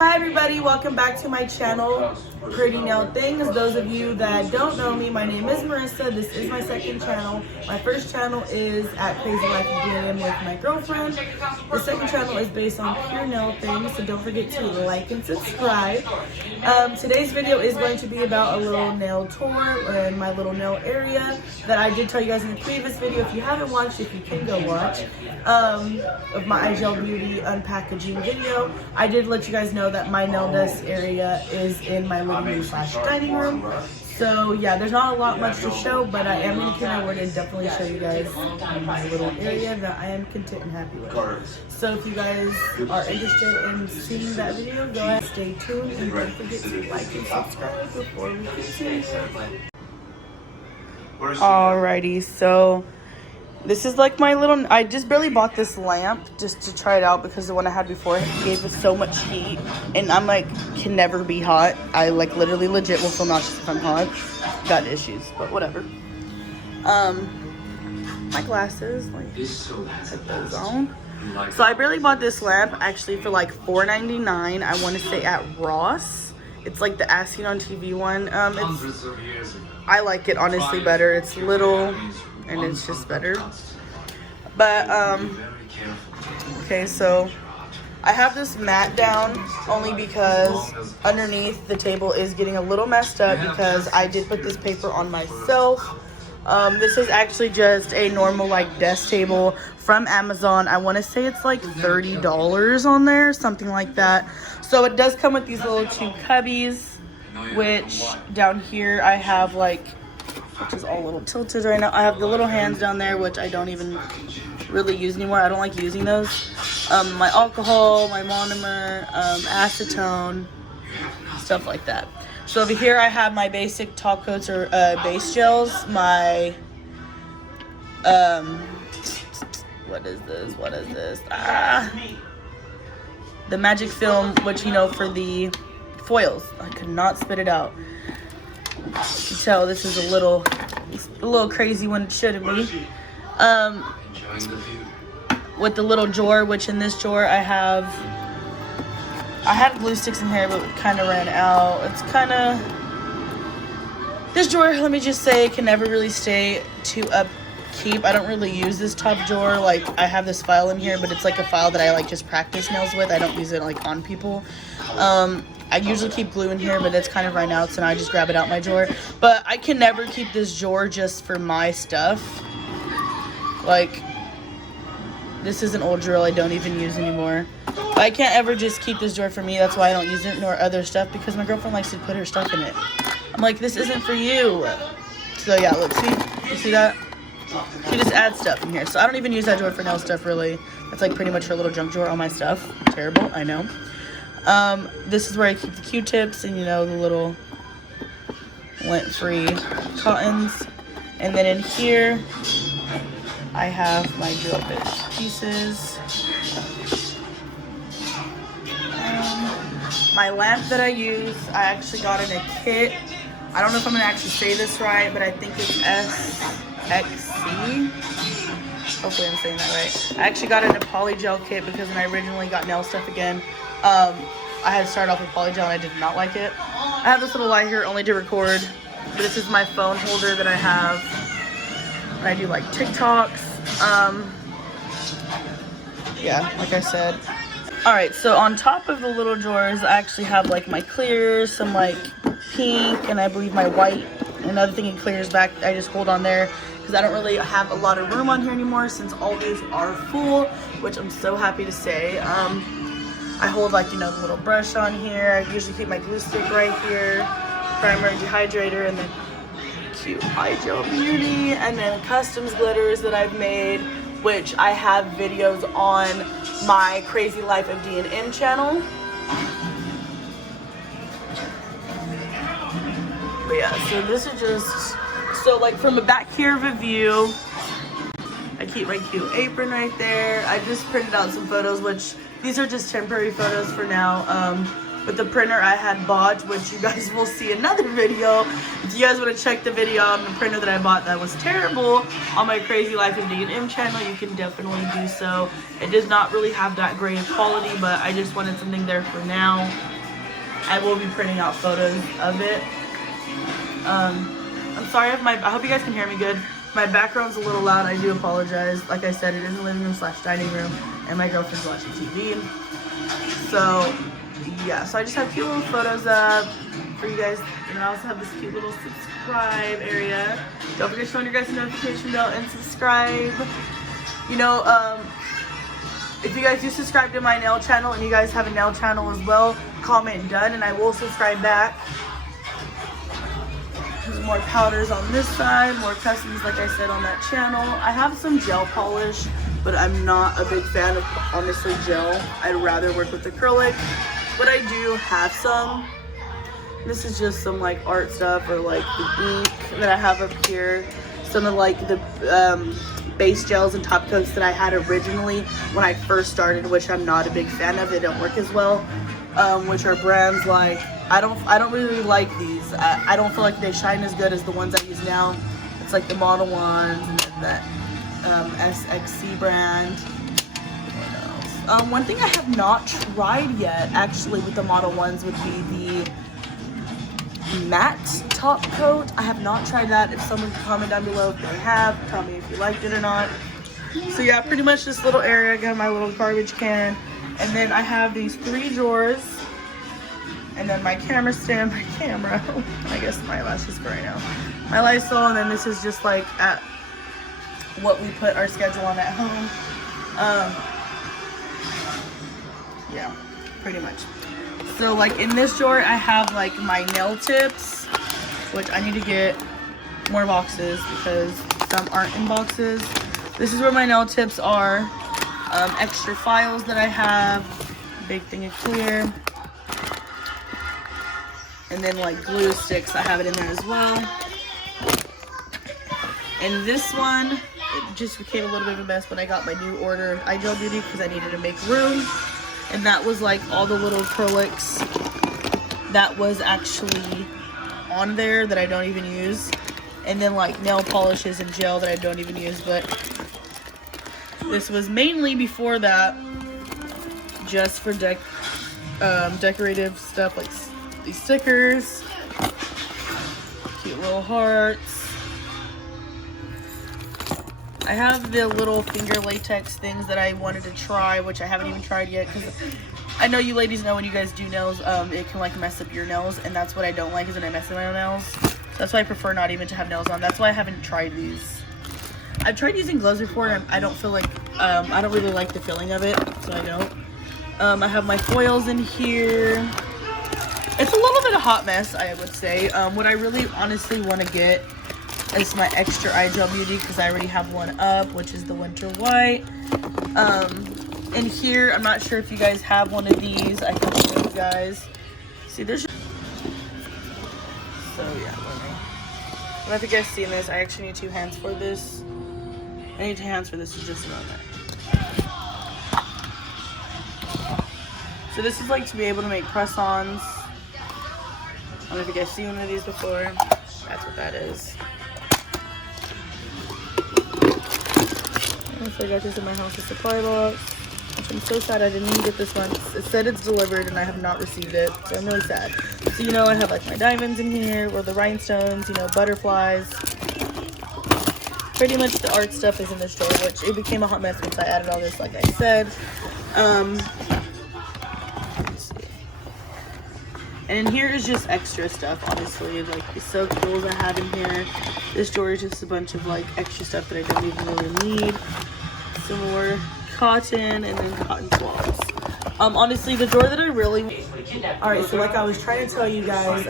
Hi everybody, welcome back to my channel, Pretty.Nail.Things. Those of you that don't know me, my name is Marissa. This is my second channel. My first channel is at Crazy Life of DM with my girlfriend. The second channel is based on pure nail things, so don't forget to like and subscribe. Today's video is going to be about a little nail tour in my little nail area that I did tell you guys in the previous video. If you haven't watched, if you can go watch, of my iGel Beauty unpackaging video. I did let you guys know that my nail desk area is in my living room / dining room. So yeah, there's not a lot much to show, but I am going to keep my word and definitely show you guys my little area that I am content and happy with. So if you guys are interested in seeing that video, go ahead, stay tuned, and don't forget to like and subscribe before we continue. Alrighty, so this is like my little, I just barely bought this lamp just to try it out because the one I had before gave us so much heat, and I'm like, can never be hot. I like literally legit will feel nauseous if I'm hot. Got issues, but whatever. My glasses, like, put those on. So I barely bought this lamp actually for like $4.99. I want to say at Ross. It's like the As Seen on TV one. I like it honestly better. It's little and it's just better. But okay, so I have this mat down only because underneath the table is getting a little messed up because I did put this paper on myself. This is actually just a normal like desk table from Amazon. I want to say it's like $30 on there, something like that. So it does come with these little two cubbies, which down here I have like, which is all a little tilted right now. I have the little hands down there, which I don't even really use anymore. I don't like using those. My alcohol, my monomer, acetone, stuff like that. So over here I have my basic top coats or base gels. My, what is this? The Magic Film, which you know for the foils. I could not spit it out. You can tell this is a little crazy when it shouldn't be. With the little drawer, which in this drawer I had glue sticks in here, but it kind of ran out. It's kind of, this drawer, let me just say, can never really stay to upkeep. I don't really use this top drawer. Like, I have this file in here, but it's like a file that I like just practice nails with. I don't use it like on people. I usually keep glue in here, but it's kind of run out, so now I just grab it out my drawer. But I can never keep this drawer just for my stuff. Like, this is an old drawer I don't even use anymore. But I can't ever just keep this drawer for me. That's why I don't use it, nor other stuff, because my girlfriend likes to put her stuff in it. I'm like, this isn't for you. So yeah, look, see? You see that? She just adds stuff in here. So I don't even use that drawer for nail stuff, really. That's like pretty much her little junk drawer, all my stuff. Terrible, I know. This is where I keep the Q-tips and, you know, the little lint-free cottons. And then in here, I have my drill bit pieces. My lamp that I use, I actually got in a kit. I don't know if I'm going to actually say this right, but I think it's SXC. Hopefully I'm saying that right. I actually got in a polygel kit because when I originally got nail stuff again, I had started off with polygel and I did not like it. I have this little light here only to record. But this is my phone holder that I have when I do like TikToks. Yeah, like I said. Alright, so on top of the little drawers, I actually have like my clears, some like pink, and I believe my white. Another thing in clears back, I just hold on there because I don't really have a lot of room on here anymore since all these are full, which I'm so happy to say. I hold like, you know, the little brush on here. I usually keep my glue stick right here, primer, dehydrator, and then cute iGel Beauty, and then customs glitters that I've made, which I have videos on my Crazy Life of D&M channel. But yeah, so this is just, so like from the back here of a view, I keep my cute apron right there. I just printed out some photos, which these are just temporary photos for now. With the printer I had bought, which you guys will see another video. If you guys want to check the video on the printer that I bought that was terrible on my Crazy Life of D&M channel, you can definitely do so. It does not really have that great of quality, but I just wanted something there for now. I will be printing out photos of it. I'm sorry if I hope you guys can hear me good. My background's a little loud, I do apologize. Like I said, it is a living room / dining room, and my girlfriend's watching TV. So yeah, so I just have cute little photos up for you guys, and I also have this cute little subscribe area. Don't forget to turn on your guys' notification bell and subscribe. You know, if you guys do subscribe to my nail channel and you guys have a nail channel as well, comment done and I will subscribe back. There's more powders on this side, more customs like I said on that channel. I have some gel polish, but I'm not a big fan of, honestly, gel. I'd rather work with acrylic, but I do have some. This is just some like art stuff, or like the ink that I have up here. Some of like the base gels and top coats that I had originally when I first started, which I'm not a big fan of. They don't work as well. Which are brands like, I don't really like these. I don't feel like they shine as good as the ones I use now. It's like the Model ones and then that SXC brand. What else? One thing I have not tried yet actually with the Model ones would be the matte top coat. I have not tried that. If someone can comment down below if they have, tell me if you liked it or not. So yeah, pretty much this little area. I got my little garbage can, and then I have these 3 drawers, and then my camera stand, my camera, I guess my eyelashes for right now, my Lysol, and then this is just like at what we put our schedule on at home. Yeah, pretty much. So like in this drawer, I have like my nail tips, which I need to get more boxes because some aren't in boxes. This is where my nail tips are. Extra files that I have, big thing of clear. And then like glue sticks, I have it in there as well. And this one, it just became a little bit of a mess, but I got my new order of iGel Beauty because I needed to make room. And that was like all the little acrylics that was actually on there that I don't even use. And then like nail polishes and gel that I don't even use. But this was mainly before that just for decorative stuff, like these stickers, cute little hearts. I have the little finger latex things that I wanted to try, which I haven't even tried yet because I know you ladies know when you guys do nails, it can like mess up your nails, and that's what I don't like, is when I mess up my own nails. So that's why I prefer not even to have nails on. That's why I haven't tried these. I've tried using gloves before, and I don't feel like, I don't really like the feeling of it, so I don't. I have my foils in here. It's a little bit of a hot mess, I would say. What I really honestly want to get is my extra iGel Beauty because I already have one up, which is the Winter White. In here, I'm not sure if you guys have one of these. I can show you guys. See, there's... So, yeah, I don't know if you guys seen this. I actually need 2 hands for this. I need 2 hands for this. It's just around there. So this is like to be able to make press-ons. I don't know if you guys seen one of these before. That's what that is. So I got this in my house, a supply box, which I'm so sad I didn't even get this one. It said it's delivered and I have not received it, so I'm really sad. So you know, I have like my diamonds in here, or the rhinestones, you know, butterflies. Pretty much the art stuff is in this drawer, which it became a hot mess once I added all this, like I said. Let's see. And in here is just extra stuff, honestly, like the soap tools I have in here. This drawer is just a bunch of like extra stuff that I don't even really need. Some more cotton, and then cotton swabs. Honestly, the drawer that I really... Alright, so like I was trying to tell you guys,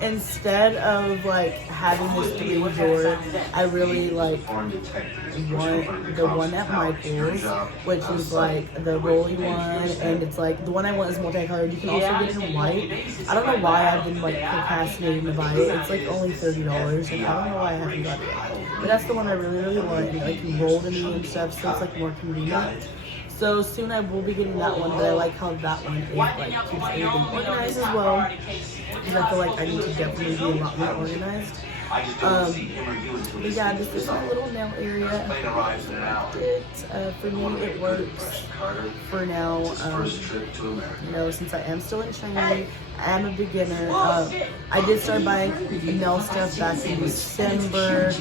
instead of like having this 3 drawer, I really like want the one at Michael's, which is like the rolly one, and it's like the one I want is multicolored. You can also get it in white. I don't know why I've been like procrastinating to buy it. It's like only $30, and I don't know why I haven't got it yet. But that's the one I really want, and like rolled in me and stuff, so it's like more convenient. So soon I will be getting that one, but I like how that one is like keeps everything organized as well. Because I feel like I need to definitely be a lot more organized. But yeah, this is my little nail area. For me, it works for now. You know, since I am still in training, I am a beginner. I did start buying nail stuff back in December,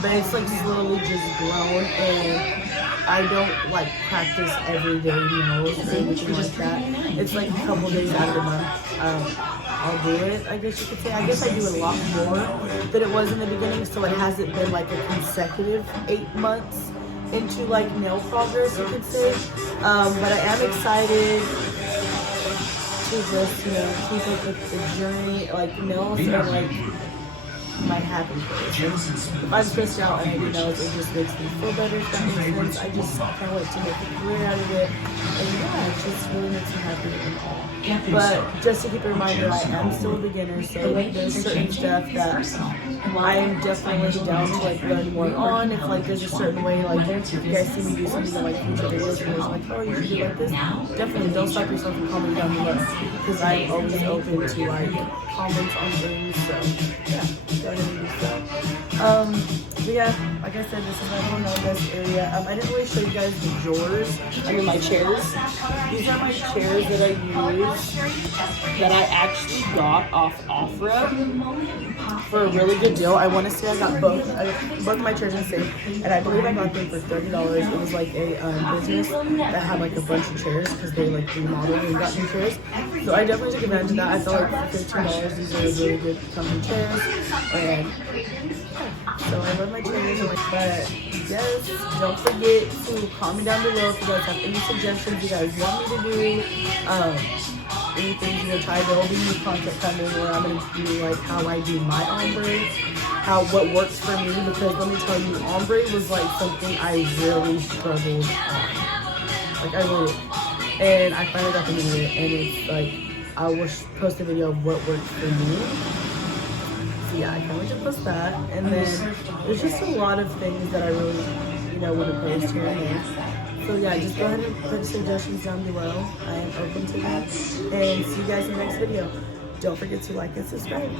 but it's like slowly just grown, and I don't like practice everyday nails or anything like that. It's like a couple days out of the month. I'll do it, I guess you could say. I guess I do it a lot more than it was in the beginning, so it hasn't been like a consecutive 8 months into like nail progress, you could say. But I am excited to just, you know, keep up with the journey. Like, nails are like my happy place. If I'm stressed out and I do nails, it just makes me feel better, if that makes sense. I just can't wait to make a career out of it. And yeah, it just really makes me happy and all. But just to keep a reminder, I am still a beginner, so like there's certain stuff that I am definitely down to like learn more on. If like there's a certain way, like if you guys see me do something like future videos and there's like, oh, you should do like this, definitely don't stop yourself from commenting down below, because I'm always open to like comments on things. So yeah, go ahead and do so. But yeah, like I said, this is my little nail desk area. I didn't really show you guys the drawers. I mean my chairs. These are my chairs that I use, that I actually got off OfferUp for a really good deal. I want to say I got both my chairs the same, and I believe I got them for $30. It was like a business that had like a bunch of chairs because they like remodeled and got new chairs. So I definitely took advantage of that. I felt like for $15, these are really good comfy chairs, and so I love my chairs. But yes, don't forget to comment down below if you guys have any suggestions you guys want me to do. Anything you know, try. There will be new content coming where I'm gonna do like how I do my ombre, what works for me, because let me tell you, ombre was like something I really struggled on. Like I really did. And I finally got the hang of it, and it's like I will post a video of what works for me. So yeah, I can't wait to post that. And then there's just a lot of things that I really, you know, want to post here and there. So yeah, just go ahead and put suggestions down below. I am open to that. And see you guys in the next video. Don't forget to like and subscribe.